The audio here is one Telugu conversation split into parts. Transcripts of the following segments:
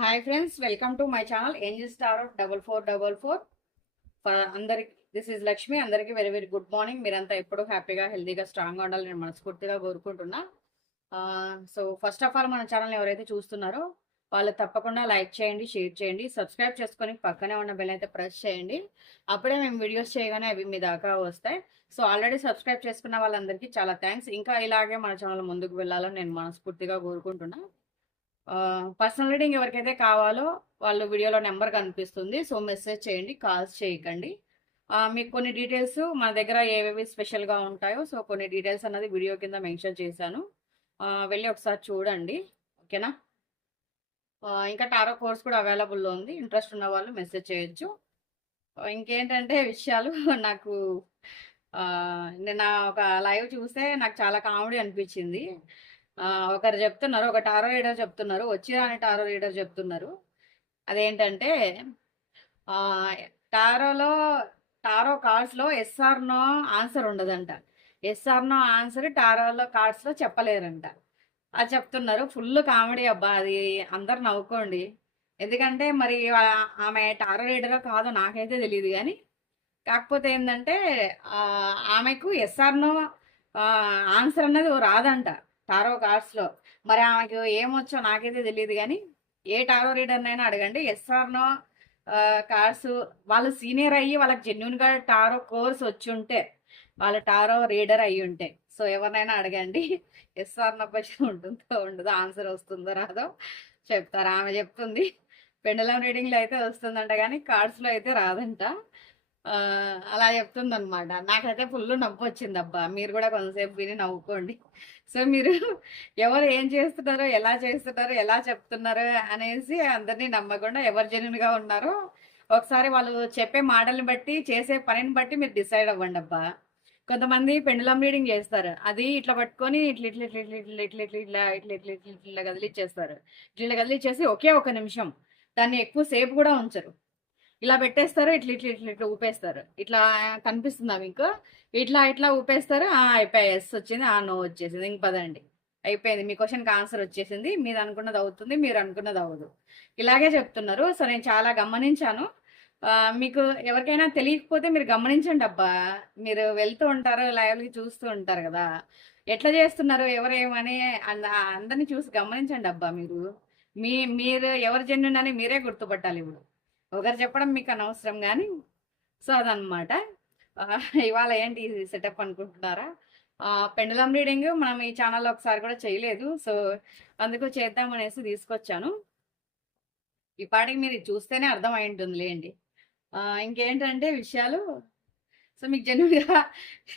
Hi friends welcome to my channel angel star double four double four అందరికి దిస్ ఇస్ లక్ష్మి అందరికీ వెరీ వెరీ గుడ్ మార్నింగ్ మీరంతా ఎప్పుడు హ్యాపీగా హెల్తీగా స్ట్రాంగ్గా ఉండాలి నేను మనస్ఫూర్తిగా కోరుకుంటున్నా. సో ఫస్ట్ ఆఫ్ ఆల్ మన ఛానల్ ఎవరైతే చూస్తున్నారో వాళ్ళు తప్పకుండా లైక్ చేయండి షేర్ చేయండి సబ్స్క్రైబ్ చేసుకొని పక్కనే ఉన్న బెల్ అయితే ప్రెస్ చేయండి. అప్పుడే మేము వీడియోస్ చేయగానే అవి మీ దాకా వస్తాయి. సో ఆల్రెడీ సబ్స్క్రైబ్ చేసుకున్న వాళ్ళందరికీ చాలా థ్యాంక్స్ ఇంకా ఇలాగే మన ఛానల్ ముందుకు వెళ్ళాలని నేను మనస్ఫూర్తిగా కోరుకుంటున్నాను పర్సనల్ రీడింగ్ ఎవరికైతే కావాలో వాళ్ళు వీడియోలో నెంబర్ కనిపిస్తుంది. సో మెసేజ్ చేయండి కాల్స్ చేయకండి. మీకు కొన్ని డీటెయిల్స్ మన దగ్గర ఏవేవి స్పెషల్గా ఉంటాయో సో కొన్ని డీటెయిల్స్ అన్నది వీడియో కింద మెన్షన్ చేశాను. వెళ్ళి ఒకసారి చూడండి. ఓకేనా? ఇంకా టారో కోర్స్ కూడా అవైలబుల్లో ఉంది. ఇంట్రెస్ట్ ఉన్న వాళ్ళు మెసేజ్ చేయొచ్చు. ఇంకేంటంటే విషయాలు నాకు నేను నిన్న ఒక లైవ్ చూస్తే నాకు చాలా కామెడీ అనిపించింది. ఒకరు చెప్తున్నారు ఒక టారో రీడర్ చెప్తున్నారు వచ్చిరాని టారో రీడర్ చెప్తున్నారు. అదేంటంటే టారోలో టారో కార్డ్స్లో ఎస్ఆర్ నో ఆన్సర్ ఉండదంట. ఎస్ఆర్ నో ఆన్సర్ టారోలో కార్డ్స్లో చెప్పలేరంట. అది చెప్తున్నారు. ఫుల్ కామెడీ అబ్బా అది అందరు నవ్వుకోండి. ఎందుకంటే మరి ఆమె టారో రీడరో కాదో నాకైతే తెలియదు కానీ కాకపోతే ఏంటంటే ఆమెకు ఎస్ఆర్నో ఆన్సర్ అన్నది రాదంట. టారో కార్డ్స్లో మరి ఆమెకు ఏమొచ్చో నాకైతే తెలియదు కానీ ఏ టారో రీడర్నైనా అడగండి. ఎస్ఆర్నో కార్డ్స్. వాళ్ళు సీనియర్ అయ్యి వాళ్ళకి జెన్యున్గా టారో కోర్స్ వచ్చి ఉంటే వాళ్ళ టారో రీడర్ అయ్యి ఉంటే సో ఎవరినైనా అడగండి. ఎస్ఆర్ నో ఉంటుందో ఉండదో ఆన్సర్ వస్తుందో రాదో చెప్తారు. ఆమె చెప్తుంది. పెండలం రీడింగ్లో అయితే వస్తుందంట కానీ కార్డ్స్లో అయితే రాదంట. అలా చెప్తుంది అనమాట నాకైతే ఫుల్ నవ్వు వచ్చింది అబ్బా మీరు కూడా కొంతసేపు విని నవ్వుకోండి సో మీరు ఎవరు ఏం చేస్తున్నారో ఎలా చేస్తున్నారో ఎలా చెప్తున్నారో అనేసి అందరినీ నమ్మకుండా ఎవరు జెన్యున్గా ఉన్నారో ఒకసారి వాళ్ళు చెప్పే మాటల్ని బట్టి చేసే పనిని బట్టి మీరు డిసైడ్ అవ్వండి అబ్బా కొంతమంది పెండులం రీడింగ్ చేస్తారు అది ఇట్లా పట్టుకొని ఇట్లా ఇట్లా ఇట్లా ఇట్లా ఇట్లా ఇట్లా ఇట్లా ఇట్లా ఇట్లా ఇట్లా ఇట్లా ఇట్లా కదిలిచ్చేస్తారు ఇట్లా కదిలిచ్చేసి ఒకే ఒక నిమిషం దాన్ని ఎక్కువ సేపు కూడా ఉంచరు ఇలా పెట్టేస్తారు ఇట్లా ఇట్లా ఇట్లా ఇట్లా ఊపేస్తారు. ఇట్లా కనిపిస్తుందా మీకు? ఇట్లా ఇట్లా ఊపేస్తారు అయిపోయి ఎస్ వచ్చింది ఆ నో వచ్చేసింది. ఇంక పదండి. అయిపోయింది. మీ క్వశ్చన్కి ఆన్సర్ వచ్చేసింది. మీరు అనుకున్నది అవుతుంది మీరు అనుకున్నది అవ్వదు. ఇలాగే చెప్తున్నారు. సో నేను చాలా గమనించాను. మీకు ఎవరికైనా తెలియకపోతే మీరు గమనించండి అబ్బా. మీరు వెళ్తూ ఉంటారు లైవ్లకి చూస్తూ ఉంటారు కదా. ఎట్లా చేస్తున్నారు ఎవరేమని అంద- అందరినీ చూసి గమనించండి అబ్బా మీరు. మీ మీరు ఎవరు జెన్యున్ అని మీరే గుర్తుపట్టాలి ఇప్పుడు. ఒకరు చెప్పడం మీకు అనవసరం కానీ సో అదనమాట ఇవాళ ఏంటి సెటప్ అనుకుంటున్నారా? పెండలం రీడింగ్ మనం ఈ ఛానల్లో ఒకసారి కూడా చేయలేదు. సో అందుకు చేద్దామనేసి తీసుకొచ్చాను. ఈ పాటికి మీరు చూస్తేనే అర్థమై ఉంటుంది లేండి ఇంకేంటంటే విషయాలు? సో మీకు జెన్యున్గా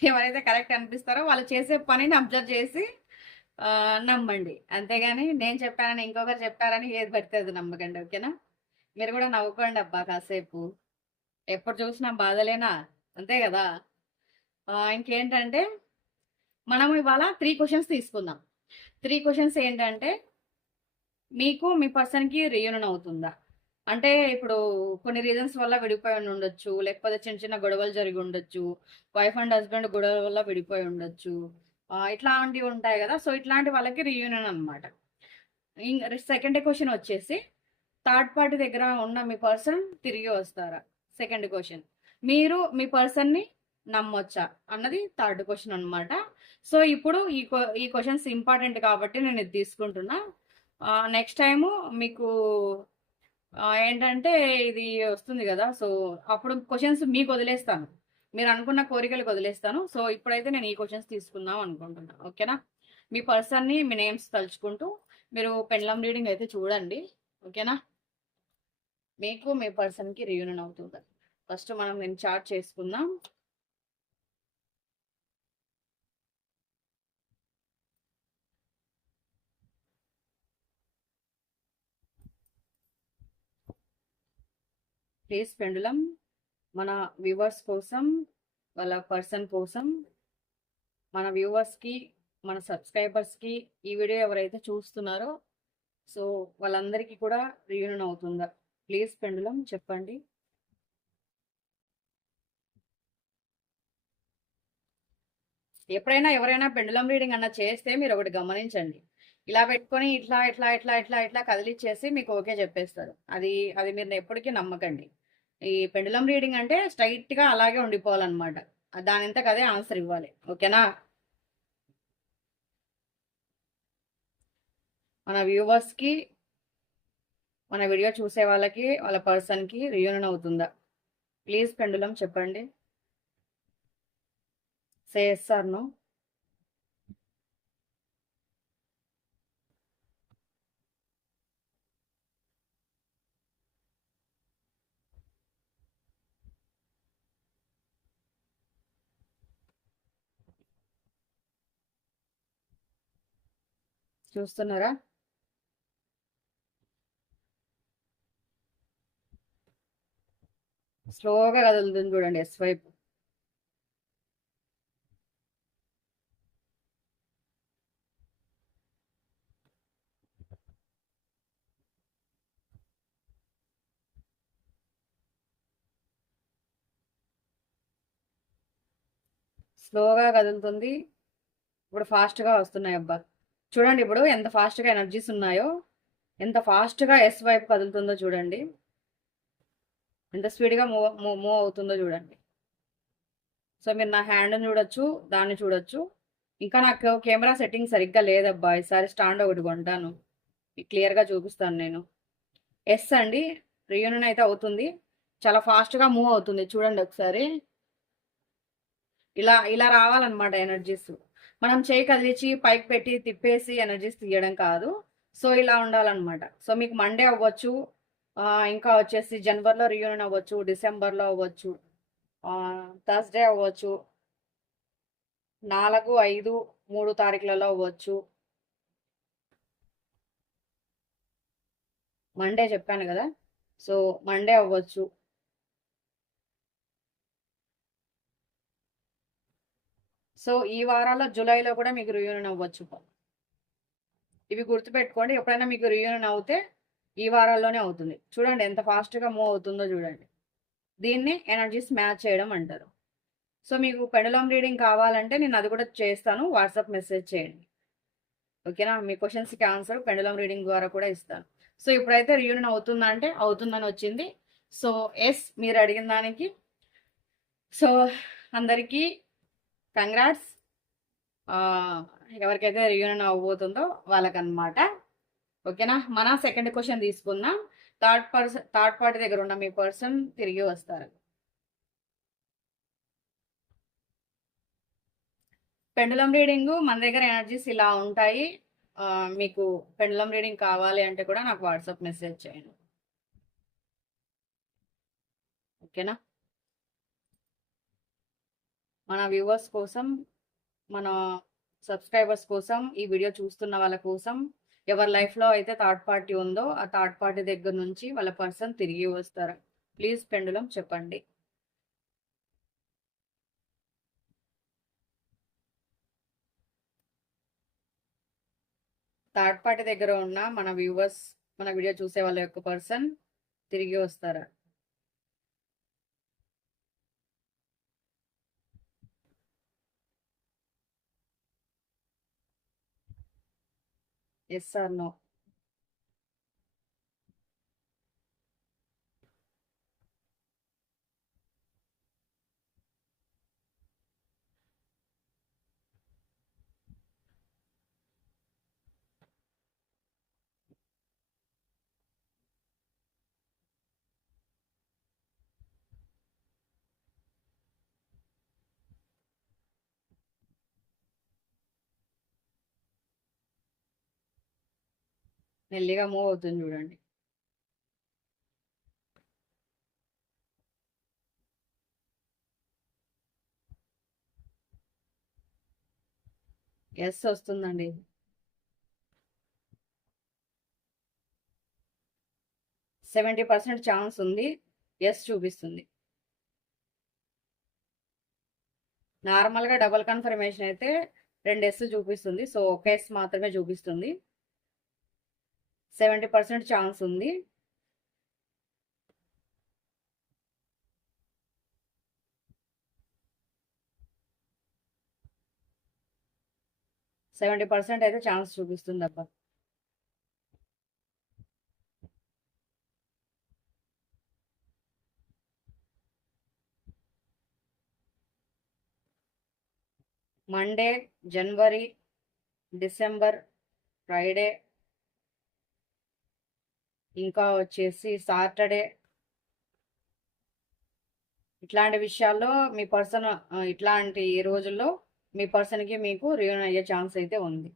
ఎవరైతే కరెక్ట్ అనిపిస్తారో వాళ్ళు చేసే పనిని అబ్జర్వ్ చేసి నమ్మండి. అంతేగాని నేను చెప్పానని ఇంకొకరు చెప్పారని ఏది పడితే అది నమ్మకండి ఓకేనా? మీరు కూడా నవ్వుకోండి అబ్బా కాసేపు. ఎప్పుడు చూసినా బాధలేనా? అంతే కదా? ఇంకేంటంటే మనం ఇవాళ త్రీ క్వశ్చన్స్ తీసుకుందాం. త్రీ క్వశ్చన్స్ ఏంటంటే మీకు మీ పర్సన్కి రియూనన్ అవుతుందా? అంటే ఇప్పుడు కొన్ని రీజన్స్ వల్ల విడిపోయి ఉండొచ్చు లేకపోతే చిన్న చిన్న గొడవలు జరిగి ఉండొచ్చు వైఫ్ అండ్ హస్బెండ్ గొడవల వల్ల విడిపోయి ఉండొచ్చు ఇట్లాంటివి ఉంటాయి కదా? సో ఇట్లాంటి వాళ్ళకి రీయూనియన్ అనమాట సెకండ్ క్వశ్చన్ వచ్చేసి థర్డ్ పార్టీ దగ్గర ఉన్న మీ పర్సన్ తిరిగి వస్తారా? Second question. మీరు మీ పర్సన్ని నమ్మొచ్చా? అన్నది థర్డ్ క్వశ్చన్ అన్నమాట. సో ఇప్పుడు ఈ ఈ క్వశ్చన్స్ ఇంపార్టెంట్ కాబట్టి నేను ఇది తీసుకుంటున్నా. నెక్స్ట్ టైము మీకు ఏంటంటే ఇది వస్తుంది కదా సో అప్పుడు క్వశ్చన్స్ మీకు వదిలేస్తాను. మీరు అనుకున్న కోరికలకు వదిలేస్తాను. సో ఇప్పుడైతే నేను ఈ క్వశ్చన్స్ తీసుకుందాం అనుకుంటున్నా. ఓకేనా? మీ పర్సన్ని మీ నేమ్స్ తలుచుకుంటూ మీరు పెండ్లం రీడింగ్ అయితే చూడండి. ఓకేనా? మీకు మీ పర్సన్కి రియూనియన్ అవుతుంది ఫస్ట్ మనం నేను చార్ట్ చేసుకుందాం. ప్లీజ్ పెండులం మన వ్యూవర్స్ కోసం వాళ్ళ పర్సన్ కోసం మన వ్యూవర్స్కి మన సబ్స్క్రైబర్స్కి ఈ వీడియో ఎవరైతే చూస్తున్నారో సో వాళ్ళందరికీ కూడా రియూనియన్ అవుతుందా? ప్లీజ్ పెండులం చెప్పండి. ఎప్పుడైనా ఎవరైనా పెండులం రీడింగ్ అన్న చేస్తే మీరు ఒకటి గమనించండి. ఇలా పెట్టుకొని ఇట్లా ఇట్లా ఇట్లా ఇట్లా ఇట్లా కదిలిచ్చేసి మీకు ఓకే చెప్పేస్తారు. అది అది మీరు ఎప్పటికీ నమ్మకండి. ఈ పెండులం రీడింగ్ అంటే స్ట్రైట్గా అలాగే ఉండిపోవాలన్నమాట. దానింతకు అదే ఆన్సర్ ఇవ్వాలి. ఓకేనా? మన వ్యూవర్స్కి మన వీడియో చూసే వాళ్ళకి వాళ్ళ పర్సన్కి రియూనియన్ అవుతుందా? ప్లీజ్ పెండులం చెప్పండి. Sir no? చూస్తున్నారా? స్లోగా కదులుతుంది చూడండి ఎస్ వైపు. స్లోగా కదులుతుంది. ఇప్పుడు ఫాస్ట్గా వస్తున్నాయి అబ్బా. చూడండి ఇప్పుడు ఎంత ఫాస్ట్గా ఎనర్జీస్ ఉన్నాయో ఎంత ఫాస్ట్గా ఎస్ వైపు కదులుతుందో చూడండి. ఎంత స్పీడ్గా మూవ్ మూవ్ అవుతుందో చూడండి. సో మీరు నా హ్యాండ్ని చూడొచ్చు దాన్ని చూడొచ్చు. ఇంకా నాకు కెమెరా సెట్టింగ్ సరిగ్గా లేదబ్బా ఈసారి స్టాండ్ ఒకటి కొంటాను. క్లియర్గా చూపిస్తాను నేను. ఎస్ అండి రియూనియన్ అయితే అవుతుంది. చాలా ఫాస్ట్గా మూవ్ అవుతుంది చూడండి ఒకసారి. ఇలా ఇలా రావాలన్నమాట ఎనర్జీస్. మనం చేయి కదిలిచి పైకి పెట్టి తిప్పేసి ఎనర్జీస్ తీయడం కాదు. సో ఇలా ఉండాలన్నమాట. సో మీకు మండే అవ్వచ్చు. ఇంకా వచ్చేసి జనవరిలో రియూనియన్ అవ్వచ్చు డిసెంబర్లో అవ్వచ్చు థర్స్డే అవ్వచ్చు నాలుగు ఐదు మూడు తారీఖులలో అవ్వచ్చు. మండే చెప్పాను కదా సో మండే అవ్వచ్చు. సో ఈ వారాల్లో జూలైలో కూడా మీకు రియూనియన్ అవ్వచ్చు. ఇవి గుర్తుపెట్టుకోండి ఎప్పుడైనా మీకు రియూనియన్ అవుతే ఈ వారాల్లోనే అవుతుంది. చూడండి ఎంత ఫాస్ట్గా మూవ్ అవుతుందో చూడండి. దీన్ని ఎనర్జీస్ మ్యాచ్ చేయడం అంటారు. సో మీకు పెండలం రీడింగ్ కావాలంటే నేను అది కూడా చేస్తాను. వాట్సాప్ మెసేజ్ చేయండి. ఓకేనా? మీ క్వశ్చన్స్కి ఆన్సర్ పెండలం రీడింగ్ ద్వారా కూడా ఇస్తాను. సో ఇప్పుడైతే రియూనియన్ అవుతుందా అంటే అవుతుందని వచ్చింది. సో ఎస్ మీరు అడిగిన దానికి. సో అందరికీ కంగ్రాట్స్. ఎవరికైతే రియూనియన్ అవ్వబోతుందో వాళ్ళకన్నమాట. ఓకేనా? మన సెకండ్ క్వశ్చన్ తీసుకుందాం. థర్డ్ పర్సన్ థర్డ్ పార్టీ దగ్గర ఉన్న మీ పర్సన్ తిరిగి వస్తారు. పెండులం రీడింగ్ మన దగ్గర ఎనర్జీస్ ఇలా ఉంటాయి. మీకు పెండులం రీడింగ్ కావాలి అంటే కూడా నాకు వాట్సాప్ మెసేజ్ చేయండి. ఓకేనా? మన వ్యూవర్స్ కోసం మన సబ్స్క్రైబర్స్ కోసం ఈ వీడియో చూస్తున్న వాళ్ళ కోసం ఎవరి లైఫ్లో అయితే థర్డ్ పార్టీ ఉందో ఆ థర్డ్ పార్టీ దగ్గర నుంచి వాళ్ళ పర్సన్ తిరిగి వస్తారు. ప్లీజ్ పెండులం చెప్పండి. థర్డ్ పార్టీ దగ్గర ఉన్న మన వ్యూవర్స్ మన వీడియో చూసే వాళ్ళ యొక్క పర్సన్ తిరిగి వస్తారా? ఎస్ ఆర్ నో మెల్లిగా మూవ్ అవుతుంది చూడండి. ఎస్ వస్తుందండి. సెవెంటీ పర్సెంట్ ఛాన్స్ ఉంది. ఎస్ చూపిస్తుంది. నార్మల్గా డబల్ కన్ఫర్మేషన్ అయితే రెండు ఎస్ చూపిస్తుంది. సో ఒక ఎస్ మాత్రమే చూపిస్తుంది. సెవెంటీ పర్సెంట్ ఛాన్స్ ఉంది. సెవెంటీ పర్సెంట్ అయితే ఛాన్స్ చూపిస్తుంది అబ్బా మండే జనవరి డిసెంబర్ ఫ్రైడే ఇంకా వచ్చేసి సాటర్డే ఇట్లాంటి విషయాల్లో మీ పర్సన్ ఇట్లాంటి రోజుల్లో మీ పర్సన్కి మీకు రియూన్ అయ్యే ఛాన్స్ అయితే ఉంది.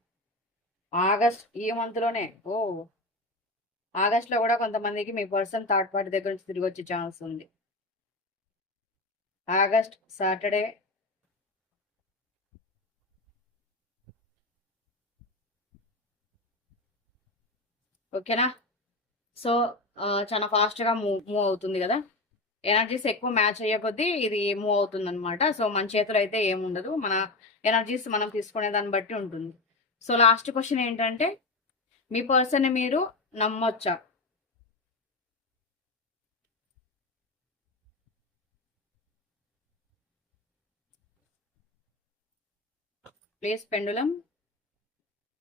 ఆగస్ట్ ఈ మంత్లోనే ఓ ఆగస్ట్లో కూడా కొంతమందికి మీ పర్సన్ థర్డ్ పార్టీ దగ్గర నుంచి తిరిగి వచ్చే ఛాన్స్ ఉంది. ఆగస్ట్ సాటర్డే ఓకేనా? సో చాలా ఫాస్ట్గా మూవ్ మూవ్ అవుతుంది కదా. ఎనర్జీస్ ఎక్కువ మ్యాచ్ అయ్యే కొద్దీ ఇది మూవ్ అవుతుంది అనమాట సో మన చేతిలో అయితే ఏముండదు మన ఎనర్జీస్ మనం తీసుకునే దాన్ని బట్టి ఉంటుంది. సో లాస్ట్ క్వశ్చన్ ఏంటంటే మీ పర్సన్ని మీరు నమ్మొచ్చా? Please pendulum.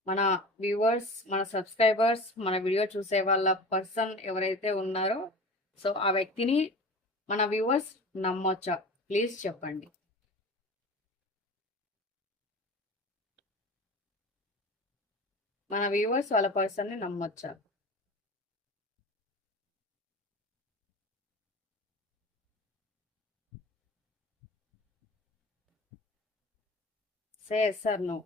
మన వ్యూవర్స్ మన సబ్స్క్రైబర్స్ మన వీడియో చూసే వాళ్ళ పర్సన్ ఎవరైతే ఉన్నారో సో ఆ వ్యక్తిని మన వ్యూవర్స్ నమ్మొచ్చా? ప్లీజ్ చెప్పండి. మన వ్యూవర్స్ వాళ్ళ పర్సన్ని నమ్మొచ్చా? సే సార్ నువ్వు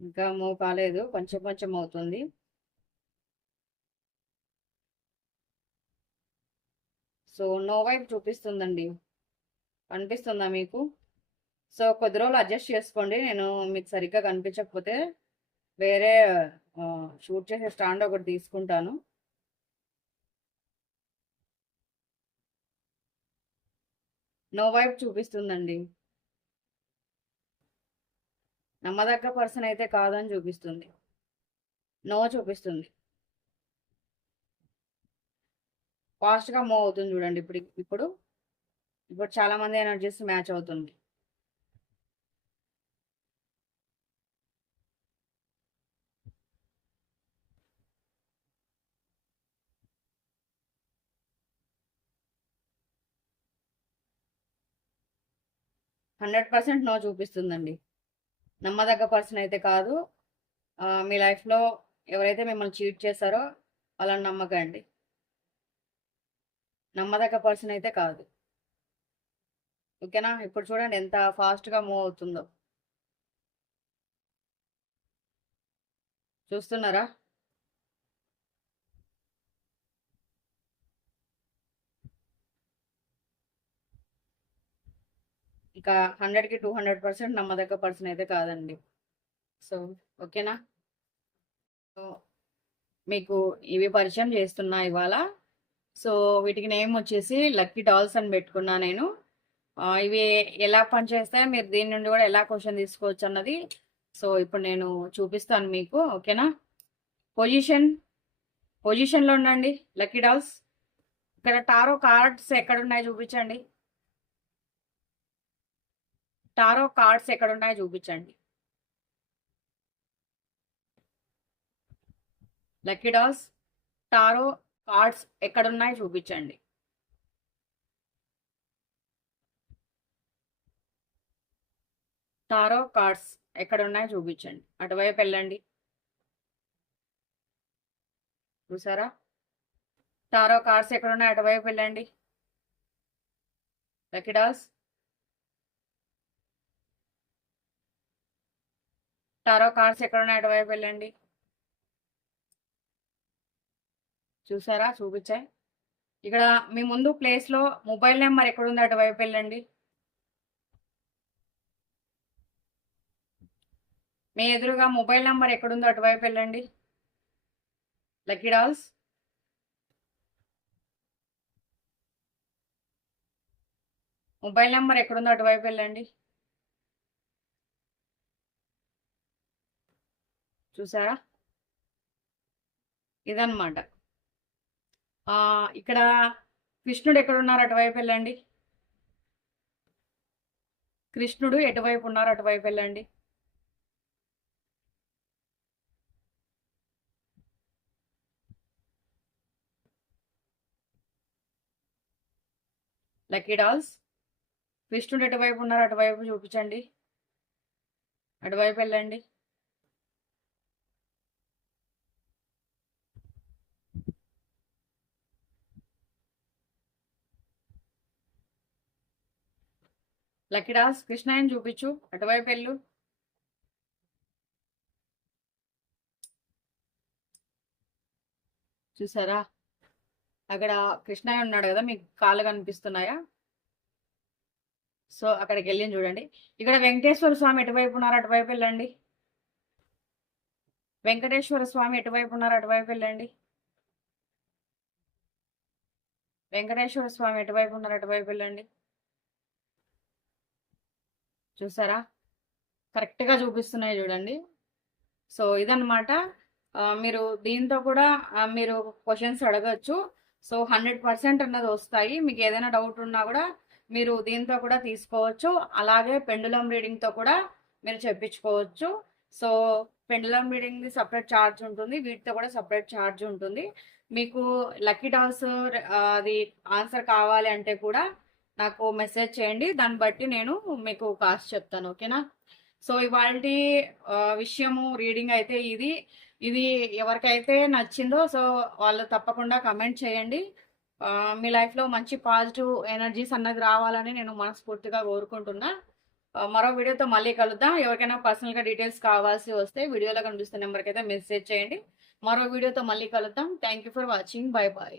ఇంకా మూవ్ కాలేదు. కొంచెం కొంచెం అవుతుంది. సో నో వైపు చూపిస్తుందండి. కనిపిస్తుందా మీకు? సో కొద్ది రోజులు అడ్జస్ట్ చేసుకోండి. నేను మీకు సరిగ్గా కనిపించకపోతే వేరే షూట్ చేసే స్టాండ్ ఒకటి తీసుకుంటాను. నో వైపు చూపిస్తుందండి. నమ్మదగ్గ పర్సన్ అయితే కాదని చూపిస్తుంది. నో చూపిస్తుంది. ఫాస్ట్గా మూవ్ అవుతుంది చూడండి ఇప్పుడు ఇప్పుడు ఇప్పుడు చాలా మంది ఎనర్జీస్ మ్యాచ్ అవుతుంది. హండ్రెడ్ పర్సెంట్ నో చూపిస్తుందండి. నమ్మదగ్గ పర్సన్ అయితే కాదు. మీ లైఫ్లో ఎవరైతే మిమ్మల్ని చీట్ చేస్తారో వాళ్ళని నమ్మకండి. నమ్మదగ్గ పర్సన్ అయితే కాదు. ఓకేనా? ఇప్పుడు చూడండి ఎంత ఫాస్ట్గా మూవ్ అవుతుందో. చూస్తున్నారా? ఇంకా హండ్రెడ్కి టూ హండ్రెడ్ పర్సెంట్ నమ్మదగ్గ పర్సన్ అయితే కాదండి. సో ఓకేనా? సో మీకు ఇవి పరిచయం చేస్తున్నా ఇవాళ. సో వీటికి నేమ్ వచ్చేసి లక్కీ డాల్స్ అని పెట్టుకున్నా నేను. ఇవి ఎలా పనిచేస్తాయో మీరు దీని నుండి కూడా ఎలా క్వశ్చన్ తీసుకోవచ్చు అన్నది సో ఇప్పుడు నేను చూపిస్తాను మీకు ఓకేనా? పొజిషన్ పొజిషన్లో ఉండండి లక్కీ డాల్స్. ఇక్కడ టారో కార్డ్స్ ఎక్కడ ఉన్నాయో చూపించండి. టారో కార్డ్స్ ఎక్కడ ఉన్నాయో చూపించండి. లక్కీ డాల్స్ టారో కార్డ్స్ ఎక్కడ ఉన్నాయో చూపించండి. టారో కార్డ్స్ ఎక్కడ ఉన్నాయో చూపించండి. అటువైపు వెళ్ళండి. చూసారా? టారో కార్డ్స్ ఎక్కడ ఉన్నాయి అటువైపు వెళ్ళండి. లక్కీ డాల్స్ టారో కార్డ్స్ ఎక్కడ ఉన్నాయి అటువైపు వెళ్ళండి. చూసారా? చూపించాయి. ఇక్కడ మీ ముందు ప్లేస్లో మొబైల్ నెంబర్ ఎక్కడుంది అటువైపు వెళ్ళండి. మీ ఎదురుగా మొబైల్ నెంబర్ ఎక్కడుందో అటువైపు వెళ్ళండి. లక్కీ డాల్స్ మొబైల్ నెంబర్ ఎక్కడుందో అటువైపు వెళ్ళండి. చూసారా? ఇదన్నమాట. ఇక్కడ కృష్ణుడు ఎక్కడున్నారు అటువైపు వెళ్ళండి. కృష్ణుడు ఎటువైపు ఉన్నారు అటువైపు వెళ్ళండి. లక్కీ డాల్స్ కృష్ణుడు ఎటువైపు ఉన్నారు అటువైపు చూపించండి. అటువైపు వెళ్ళండి. లక్కీ కృష్ణాయని చూపించు. అటువైపు వెళ్ళు. చూసారా? అక్కడ కృష్ణాయ ఉన్నాడు కదా మీకు కాళ్ళు కనిపిస్తున్నాయా? సో అక్కడికి వెళ్ళి చూడండి. ఇక్కడ వెంకటేశ్వర స్వామి ఎటువైపు ఉన్నారు? అటువైపు వెళ్ళండి. వెంకటేశ్వర స్వామి ఎటువైపు ఉన్నారు? అటువైపు వెళ్ళండి. వెంకటేశ్వర స్వామి ఎటువైపు ఉన్నారు? అటువైపు వెళ్ళండి. చూసారా? కరెక్ట్గా చూపిస్తున్నాయి చూడండి. సో ఇదనమాట మీరు దీంతో కూడా మీరు క్వశ్చన్స్ అడగచ్చు. సో హండ్రెడ్ పర్సెంట్ అన్నది వస్తాయి. మీకు ఏదైనా డౌట్ ఉన్నా కూడా మీరు దీంతో కూడా తీసుకోవచ్చు. అలాగే పెండులం రీడింగ్తో కూడా మీరు చెప్పించుకోవచ్చు. సో పెండులం రీడింగ్ది సపరేట్ ఛార్జ్ ఉంటుంది. వీటితో కూడా సపరేట్ ఛార్జ్ ఉంటుంది. మీకు లక్కీ డాల్స్ అది ఆన్సర్ కావాలి అంటే కూడా నాకు మెసేజ్ చేయండి. దాన్ని బట్టి నేను మీకు కాస్ట్ చెప్తాను ఓకేనా సో ఇవాళ విషయము రీడింగ్ అయితే ఇది. ఇది ఎవరికైతే నచ్చిందో సో వాళ్ళు తప్పకుండా కమెంట్ చేయండి. మీ లైఫ్లో మంచి పాజిటివ్ ఎనర్జీస్ అన్నది రావాలని నేను మనస్ఫూర్తిగా కోరుకుంటున్నా. మరో వీడియోతో మళ్ళీ కలుద్దాం. ఎవరికైనా పర్సనల్గా డీటెయిల్స్ కావాల్సి వస్తే వీడియోలో కనిపిస్తున్న నెంబర్కి అయితే మెసేజ్ చేయండి. మరో వీడియోతో మళ్ళీ కలుద్దాం. Thank you for watching bye bye